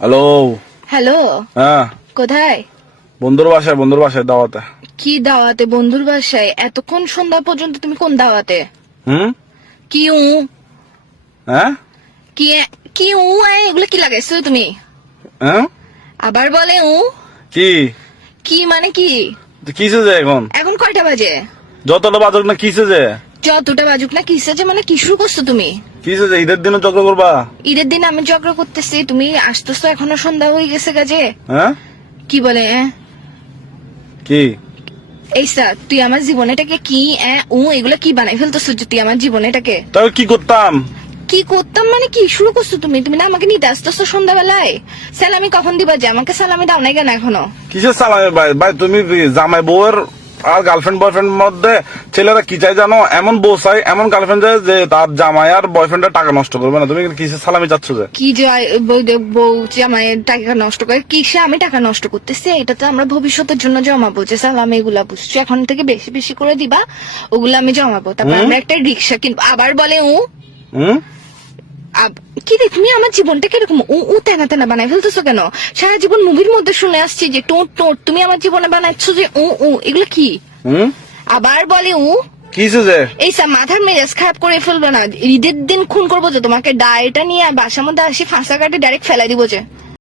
Hello. Hello, হ্যাঁ, কোথায়? বন্ধুর বাসায় দাওয়াতে। কি দাওয়াতে? বন্ধুর বাসায়? এতক্ষণ সন্ধ্যা পর্যন্ত তুমি কোন দাওয়াতে? হুম। কি হ্যাঁ কি কি এগুলো কি লাগাইছো তুমি? হ্যাঁ আবার বলে কি কি মানে কি? কিসে যে এখন এখন কয়টা বাজে? যতটা বাজক না কিসে যে যতটা বাজুক না কিসে যে মানে কি শুরু করছো তুমি? কিসে যে ঈদের দিনে চক্র করবা? ঈদের দিন আমি ঝগড়া করতেছি, তুমি আসতেছো এখনো সন্ধ্যা হয়ে গেছে কাজে। হ্যাঁ কি বলে কি এই স্যার, তুই আমার জীবনেটাকে কি এগুলো কি বানাই ফেলতেছো যে তুই আমার জীবনেটাকে? তবে কি করতাম? কি করতাম মানে কি শুরু করছো তুমি? তুমি না আমাকে নিতে আসতেছো সন্ধ্যাবেলায়? সালামি কখন দিবা? যে আমাকে সালামি দাও নাই কেন এখনো? কিসের সালামে ভাই? ভাই তুমি জামাই বউয়ের আর গার্লফ্রেন্ড বয়ফ্রেন্ড মধ্যে ছেলেরা কি চাই জানো? এমন বউ চাই, এমন গার্লফ্রেন্ড চাই যে তার জামাই আর বয়ফ্রেন্ডের টাকা নষ্ট করবে না। তুমি কিসের সালামি চাচ্ছ যে? কি যে বউ যে আমার টাকা নষ্ট করে? কিসে আমি টাকা নষ্ট করতেছি? এটা তো আমরা ভবিষ্যতের জন্য জমাবো। যে সালামি এগুলা বুঝছো, এখন থেকে বেশি বেশি করে দিবা, ওগুলো আমি জমাবো। তারপর আমরা একটা রিক্সা কিনবো। আবার বলে হুম। কি রে, তুমি আমার জীবনটা কিরকম তেনা তেনা বানাই ফেলতেছো কেন? সারা জীবন মুভির মধ্যে শুনে আসছি যে টোট টোট, তুমি আমার জীবনে বানাচ্ছ যে এগুলো কি? হুম। আবার বলে কিসে যে? এই সব মাথার মেজাজ খারাপ করে ফেলবে না। ঈদের দিন খুন করবো যে তোমাকে, ডায়েটা নিয়ে বাসার মধ্যে আসি ফাঁসা কাটে ডাইরেক্ট ফেলাই দিব যে।